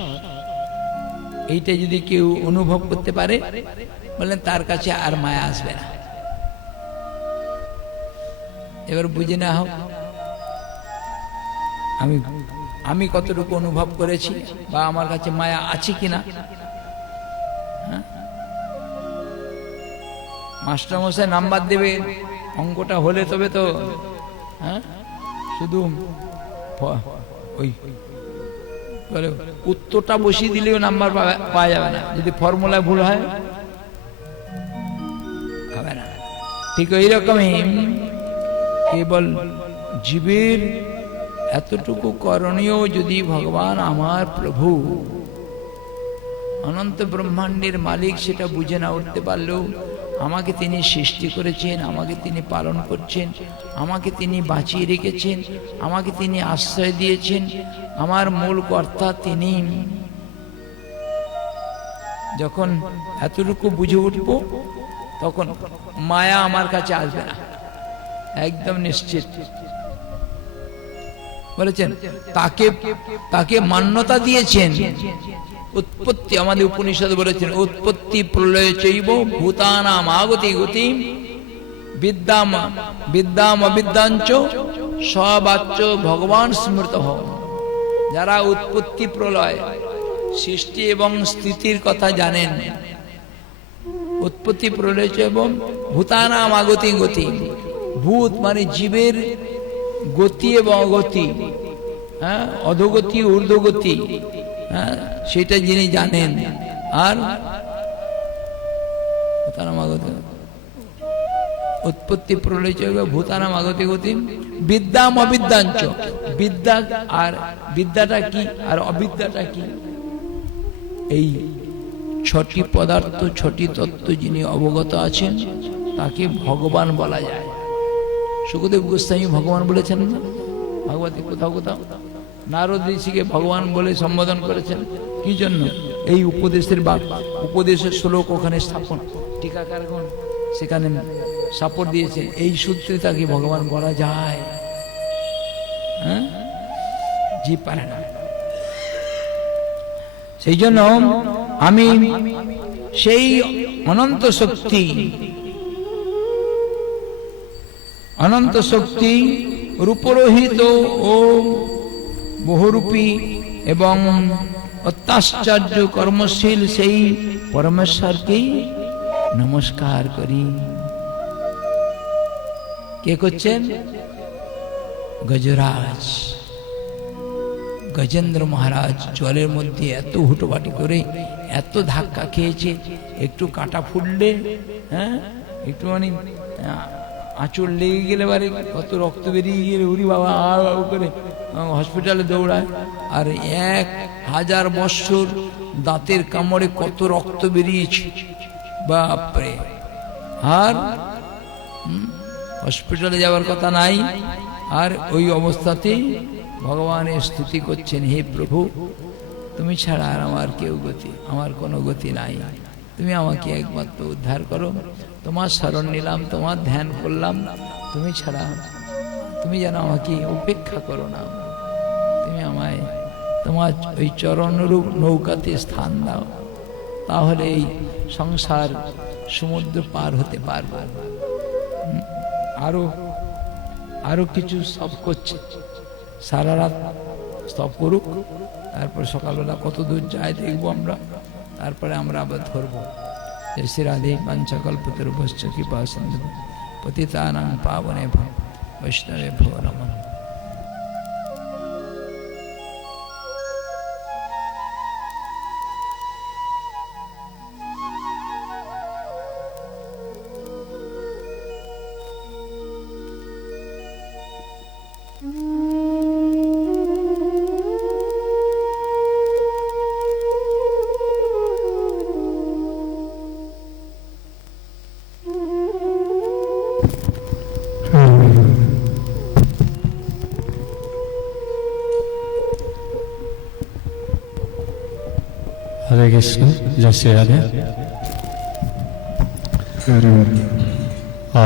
এইটা যদি কেউ অনুভব করতে পারে, বললেন তার কাছে আর মায়া আসবে না। এবার বুঝে না হোক আমি কতটুকু অনুভব করেছি, বা আমার কাছে মায়া আছে কিনা। মাস্টারমশাই নাম্বার দেবে, অঙ্কটা হলে তবে তো, হ্যাঁ, শুধু ওই উত্তরটা বসিয়ে দিলেও নাম্বার পাওয়া যাবে না, যদি ফর্মুলায় ভুল হয় হবে না। ঠিক এইরকমই কেবল জীবের এতটুকু করণীয় যদি ভগবান আমার প্রভু অনন্ত ব্রহ্মাণ্ডের মালিক সেটা বুঝে না উঠতে পারলেও, আমাকে তিনি সৃষ্টি করেছেন, আমাকে তিনি পালন করছেন, আমাকে তিনি বাঁচিয়ে রেখেছেন, আমাকে তিনি আশ্রয় দিয়েছেন, আমার মূল কর্তা তিনি, যখন এতটুকু বুঝে উঠব তখন মায়া আমার কাছে আসবে না, একদম নিশ্চিত। বলেছেন তাকে মান্যতা দিয়েছেন। উৎপত্তি, আমাদের উপনিষদ বলেছেন উৎপত্তি প্রলয় চৈব ভূতানাম আগতি গতি বিদ্যাম অবিদ্যাঞ্চ সবাচ্য ভগবান স্মৃত হ। যারা উৎপত্তি প্রলয় সৃষ্টি এবং স্থিতির কথা জানেন, উৎপত্তি প্রলয় চৈব ভূতানাম আগতি গতি, ভূত মানে জীবের গতি এবং অগতি, হ্যাঁ, অধোগতি ঊর্ধ্বগতি, হ্যাঁ, সেটা যিনি জানেন। আর উৎপত্তি প্রলয় চৈব ভূতানাম আগতি গতি বিদ্যাম অবিদ্যাঞ্চ, বিদ্যা আর বিদ্যাটা কি আর অবিদ্যাটা কি, এই ছটি পদার্থ, ছটি তত্ত্ব যিনি অবগত আছেন তাকে ভগবান বলা যায়। সুখদেব গোস্বামী ভগবান বলেছেন না ভাগবতী, কোথাও কোথাও নারদ ঋষিকে ভগবান বলে সম্বোধন করেছেন। কি জন্য? এই উপদেশের শ্লোক ওখানে স্থাপন, টিকাকারগণ সেখানে সাপোর্ট দিয়েছে, এই সূত্রে তাকে ভগবান বলা যায়। হ্যাঁ, জি পারে না। সেই জন্য আমি সেই অনন্ত শক্তি রূপরহিত ও বহুরূপী এবং অত্যাশ্চর্য কর্মশীল সেই পরমেশ্বরকেই নমস্কার করি। কে করছেন? গজরাজ, গজেন্দ্র মহারাজ জলের মধ্যে এত হুটোপাটি করে, এত ধাক্কা খেয়েছে, একটু কাঁটা ফুটলে, হ্যাঁ, একটু মানে আঁচড় লেগে গেলে বারে কত রক্ত বেরিয়ে গেলে উরি বাবা করে হসপিটালে দৌড়ায়। আর 1000 বৎসর দাঁতের কামড়ে কত রক্ত বেরিয়েছে, বাপরে। আর হসপিটালে যাওয়ার কথা নাই। আর ওই অবস্থাতেই ভগবানের স্তুতি করছেন, হে প্রভু, তুমি ছাড়া আর আমার কেউ গতি, আমার কোনো গতি নাই, তুমি আমাকে একমাত্র উদ্ধার করো। তোমার শরণ নিলাম, তোমার ধ্যান করলাম, তুমি ছাড়া, তুমি যেন আমাকে উপেক্ষা করো না, তুমি আমায় তোমার ওই চরণরূপ নৌকাতে স্থান দাও, তাহলে এই সংসার সমুদ্র পার হতে পারবো। আরো আরো কিছু সব করছে, সারা রাত স্তব করুক, তারপর সকালবেলা কত দূর যায় দেখবো আমরা, তারপরে আমরা আবার ধরবো। জয় শ্রী রাধে। পাঞ্চকল্পতরুভ্যশ্চ কৃপা সিন্ধু পতিতানাং পাবনেভ্যো বৈষ্ণবেভ্যো নমঃ। হরে কৃষ্ণ, জয় শ্রী রাধে।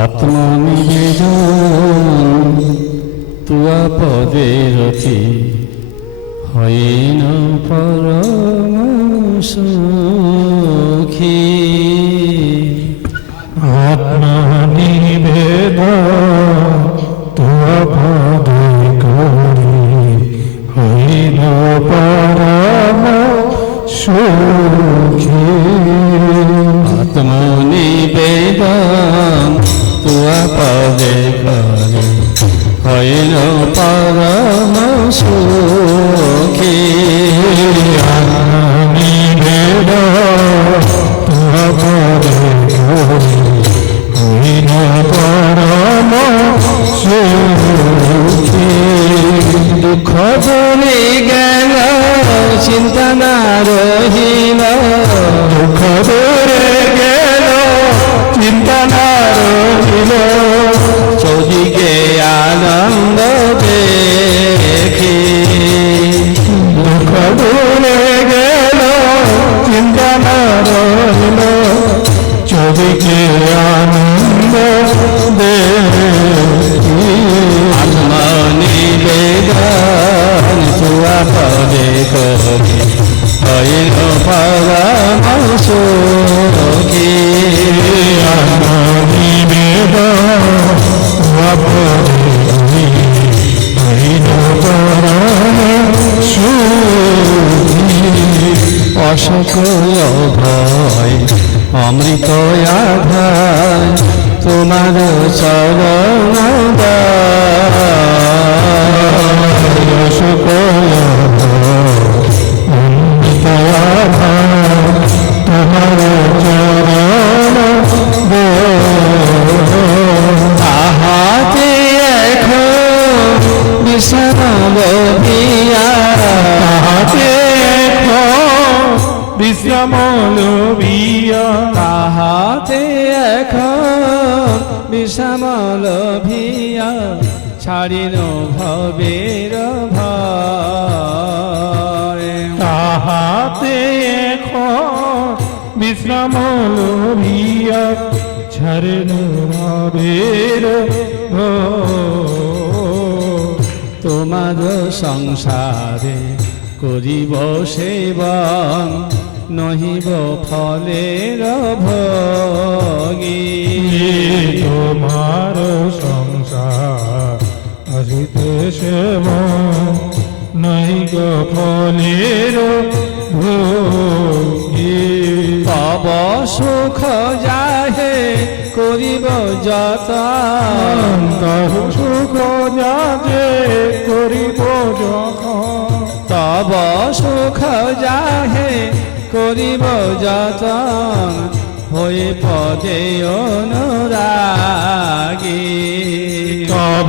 আত্মনিবেদন তুয়া পদে রতি হইন পরম সুখী। আত্মনিবেদন তুয়া পদে করি হইন পরম সুখী। আত্মনিবেদন তুয়া পদে করি হইল পরম সুখী। আত্মনিবেদন তুয়া পদে করি হইল পরম সুখী। দুঃখ দূরে গেল চিন্তা না রহিল, দুঃখ দূরে গেল চিন্তা না রহিল, চৌদিকে আনন্দ দেখি। দুঃখ দূরে গেল চিন্তা না রহিল, চৌদিকে আনন্দ দেখি। আত্মনিবেদন তুয়া পদে করি হইল পরম সুখী। আত্মনিবেদন তুয়া পদে করি হইল পরম সুখী। অশোক ভয় অমৃত আধার তোমার চরণ অশোক অমৃত আধার তোমার চরণ তাহাতে এখন বিশ্রাম লভিয়া, তাহাতে বিশ্রাম লভিয়া, তাহাতে এখন বিশ্রাম লভিয়া ছাড়িল ভবের ভয়। তাহাতে এখন বিশ্রাম লভিয়া ছাড়িল ভবের ভয়। তোমার সংসারে করিব সেবন নহিব ফলের ভোগী। তোমার সংসার আসিতে সেবন নহিব ফলের ভোগী। তব সুখ যাহে করিব যতন, তব সুখ যাহে করিব যতন, তব সুখ যাহে করিব যতন হয়ে পদে অনুরাগী। তব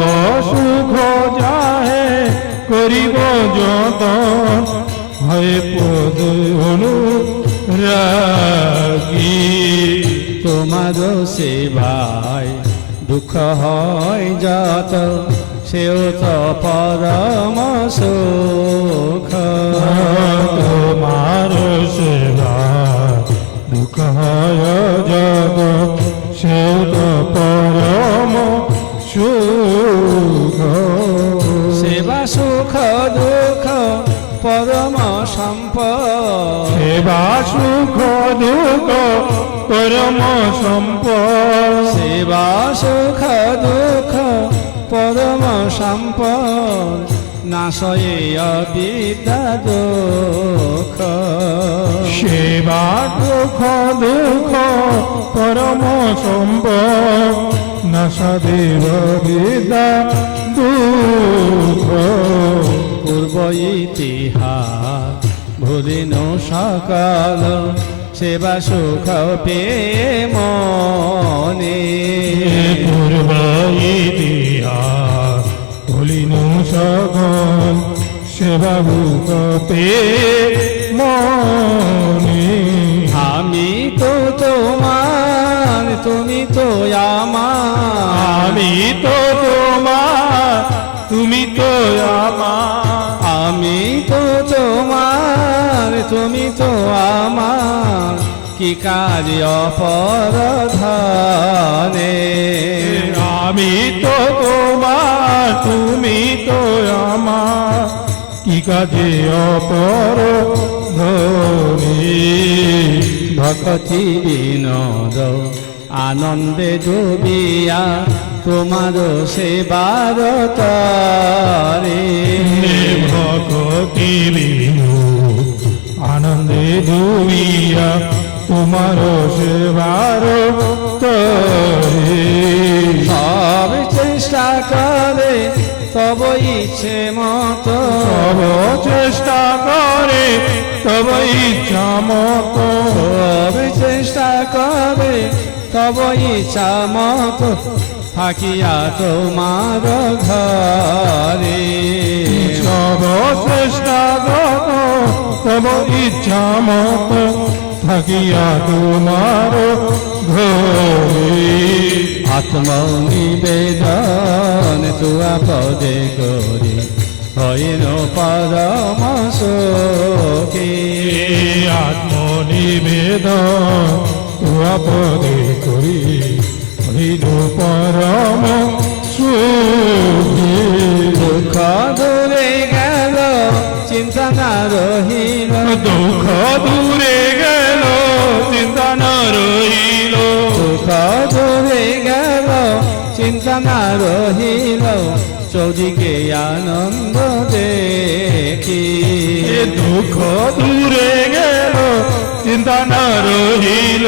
সুখ যাহে করিব যতন হয়ে পদে অনুরাগী। তোমার সেবায় দুঃখ হয় যত সেও তো পরম সুখ। তোমার সেবা দুঃখ হয় যত সেও তো পরম সুখ। সেবা সুখ দুঃখ পরম সম্পদ, সেবা সুখ দুঃখ পরম সম্পদ সেবা সুখ দুঃখ পরম সম্পদ নাশয়ে অবিদ্যা দুঃখ সেবা দুঃখ দুঃখ পরম সম্পদ নাশাদেব বিদ্যা দুঃখ পূর্ব ইতিহাস ভুলিন সকাল সেবা সুখ পেয়ে মনে পূর্ব ইতিহাস ভুলিনু সকল সেবা ভূপে মনে আমি তো তোমার তুমি তো আমার আমি তো তোমার তুমি তো আমার আমি তো তোমার তুমি তো আমার কি কাজ অপরাধনে আমি তো তোমার তুমি তো আমার কি কাজে অপর ধনী ভক্তি বিনোদ আনন্দে ডুবিয়া তোমার সেবার তারে ভক্তি বিনু আনন্দে ডুবিয়া তোমার সেবার তরে সব চেষ্টা করে তব ইচ্ছে মতো সব চেষ্টা করে তব ইচ্ছা মতো সব চেষ্টা করে তব ইচ্ছা মতো থাকিয়া তোমার ঘরে সব চেষ্টা কর তব ইচ্ছা মতো থাকিয়া তোমার ঘরে আত্মনিবেদন তুয়া পদে করি হইন পরম সুখী আত্মনিবেদন তুয়া পদে করি হইল পরম সুখী দুঃখ দূরে গেল চিন্তা না রহিল দুঃখ দূরে গেল চিন্তা না রহিল দুঃখ দূরে গেল চিন্তা না রহিল চৌদিকে আনন্দ দেখি দুঃখ দূরে গেল চিন্তা না রহিল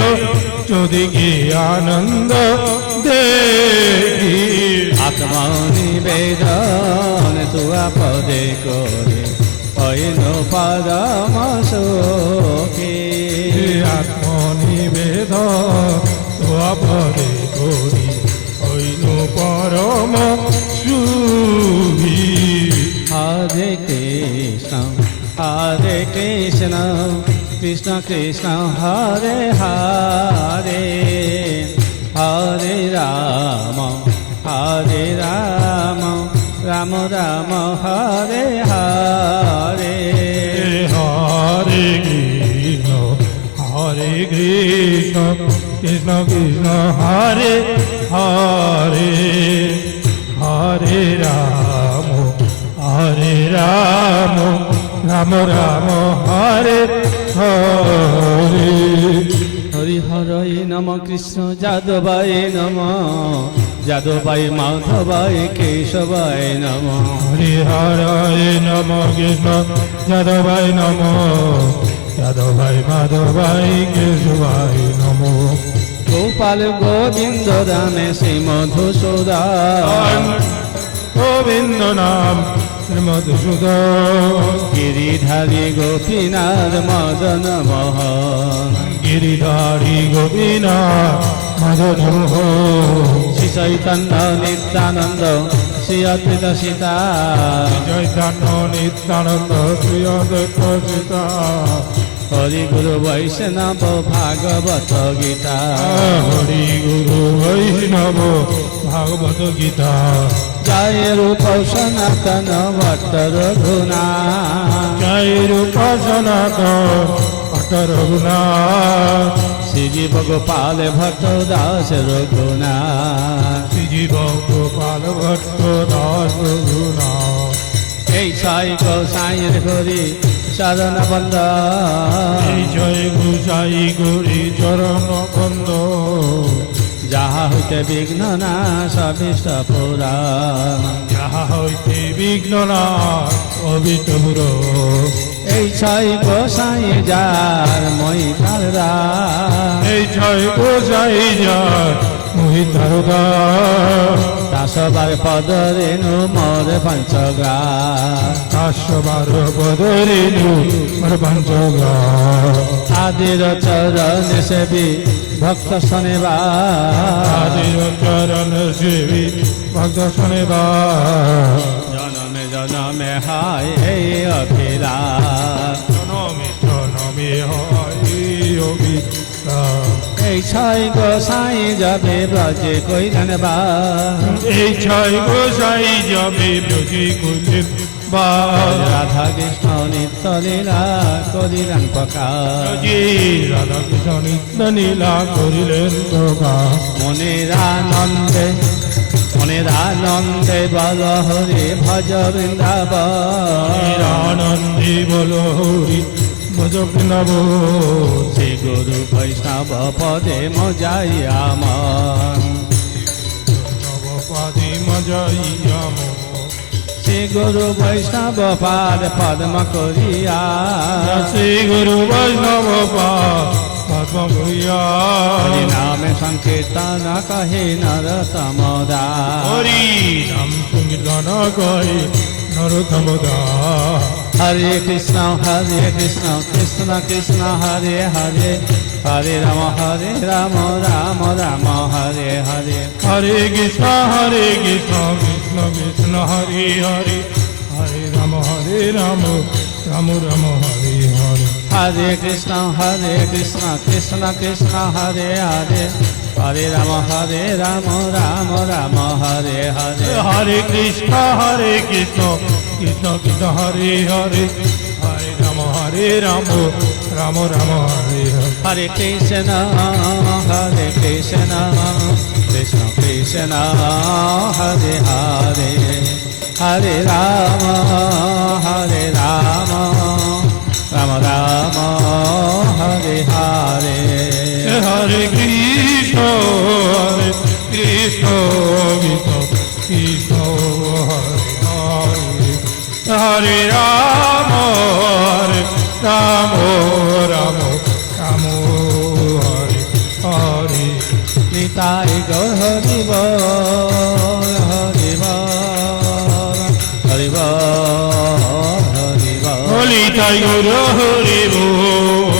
চোদিকে আনন্দ দেখি আত্মনিবেদন তুয়া পদে করে হইল পরম সুখী আত্মনিবেদন পদে করি হইল পরম সুখী হরে কৃষ্ণ কৃষ্ণ কৃষ্ণ হরে হরে হরে রাম রাম রাম হরে হরে হরে কৃষ্ণ কৃষ্ণ কৃষ্ণ হরে হরে হরে রাম রাম রাম হরে হরে হরি হরই নম কৃষ্ণ যাদবায় নম যাদবায় মাধবায় কেশবায় নম হরি হরায় নম কৃষ্ণ যাদবায় নম যাদবায় মাধবায় কেশবায় নম গোপাল গোবিন্দ রামে শ্রী মধুসূদন গোবিন্দ নাম শ্রীমধুসূদন গিরিধারী গোপীনাথ মদন মোহন গিরিধারী গোপীনাথ মদন মোহন শ্রী চৈতন্য নিত্যানন্দ শ্রী অদ্বৈত সীতা চৈতন্য নিত্যানন্দ শ্রী অদ্বৈত সীতা হরি গুরু বৈষ্ণব ভাগবত গীতা হরি গুরু বৈষ্ণব ভাগবত গীতা জয় রূপ সনাতন ভট্ট রঘুনা জয় রূপ সনাতন ভট্ট রঘুনাথ শ্রীজীব গোপাল ভট্ট দাস রঘুনাথ শ্রীজীব গোপাল ভট্ট দাস রঘুনাথ এই সাই গোসাইয়ের হরি চরণ বন্ধ এই জয় গোসাই গৌরী চরণ বন্ধ যাহা হইতে বিঘ্ন না সবিষ্ট পুরাণ যাহা হইতে বিঘ্ন না অবিটুর এই ছয় গোসাই যার মই তার এই জয় গোসাই যার মোহিতার দাসবার পদ রেণু মোর পঞ্চগ্রা 512 পদরেণু মোর পঞ্চগ্রা আদির চরণ সেবী ভক্ত শনিবা আদির চরণ সেবী ভক্ত শনিবা জনমে জনমে হায় এই অখিলা জনমে জনমে হয় অভিলাষ এই ছয় গোসাই যাবে ব্রজে কইলেন বা এই ছয় গোসাই যাবে ব্রজে কইলেন বা রাধা কৃষ্ণ নিত্য লীলা করিলেন প্রকাশ রাধা কৃষ্ণ নিত্য লীলা করিলেন প্রকাশ মনের আনন্দে বল হরি ভজ বৃন্দাবন আনন্দে বল হরি ভজ বৃন্দাবন শ্রী গুরু বৈষ্ণব পদে মজাই আমার নবপাদে মজাইয়াম শ্রী গুরু বৈষ্ণব পাদ পদ্ম করিয়া শ্রী গুরু বৈষ্ণব পদ্ম করিয়া হরি নামে সংকীর্তন কহে নরতম দাস হরি নাম সংকীর্তন কহে নরোত্তম দাস হরে কৃষ্ণ কৃষ্ণ কৃষ্ণ হরে হরে হরে রাম রাম রাম হরে হরে হরে কৃষ্ণ কৃষ্ণ কৃষ্ণ হরে হরে হরে রাম রাম রাম হরে হরে হরে কৃষ্ণ কৃষ্ণ কৃষ্ণ হরে হরে হরে রাম রাম রাম হরে হরে হরে কৃষ্ণ কৃষ্ণ কৃষ্ণ হরে হরে হরে রাম রাম রাম হরে হরে হরে কৃষ্ণ কৃষ্ণ কৃষ্ণ হরে হরে হরে রাম রাম রাম হরে হরে হরে কৃষ্ণ কৃষ্ণ কৃষ্ণ হরে হরে রাম রাম রাম হরে হরে নিতাই গৌর হরি বল হরি বল হরি বল হরি বল হরি তাই গৌর হরি বল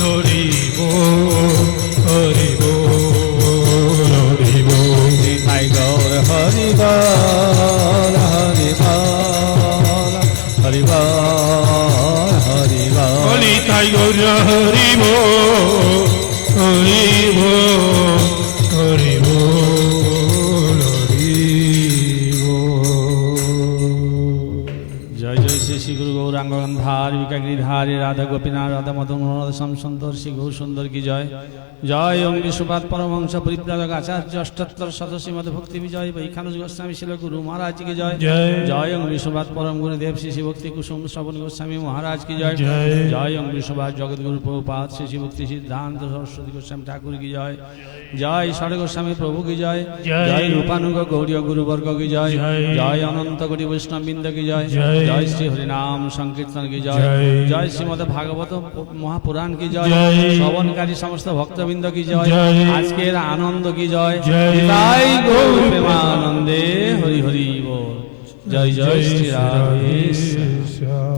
হরি বল হরি বল হরি বল নিতাই গৌর হরি বল হরি বল হরি বল হরি বল হরি তাই গৌর হরি বল হরি বল হরি বল হরি বল জয় জয় শ্রী শ্রী গুরু গৌরাঙ্গ গন্ধার বিকাগিরিধারী রাধা গোপীনাথ রাধা মদন মনোরথ শ্যাম সুন্দর শ্রী গৌর সুন্দর কি জয় জয় ওম বিশ্বপাদ পরমহংস পরিব্রাজক আচার্য অষ্টোত্তর সদস্য মদ ভক্তি বিজয় বৈখানস গোস্বামী শিল গুরু মহারাজ কি জয় জয়। জয় ওম বিশ্বপাদ পরম গুরুদেব শ্রী শ্রী ভক্তি কুসুম শ্রবণ গোস্বামী মহারাজ কি জয় জয়। জয় ওম বিশ্বপাদ জগৎগুরু প্রভুপাদ শ্রী শ্রী ভক্তি সিদ্ধান্ত সরস্বতী গোস্বামী ঠাকুর কি জয় জয় ষড় গোস্বামী প্রভু কি জয় জয়। জয় রূপানুগ গৌরীয় গুরুবর্গ কি জয় জয়। জয় অনন্ত কোটি বৈষ্ণব বৃন্দ কি জয় জয়। জয় শ্রী হরিনাম সংকীর্তন কি জয় জয়। জয় শ্রীমদ ভাগবত মহাপুরাণ কি জয় জয়। শ্রবণকারী সমস্ত ভক্তবৃন্দ কি জয় জয়। আজকের আনন্দ কি জয় জয়। তাই গৌর প্রেমানন্দে হরি হরি বল জয় জয় শ্রী রাধেশ্বর রাধেশ্বর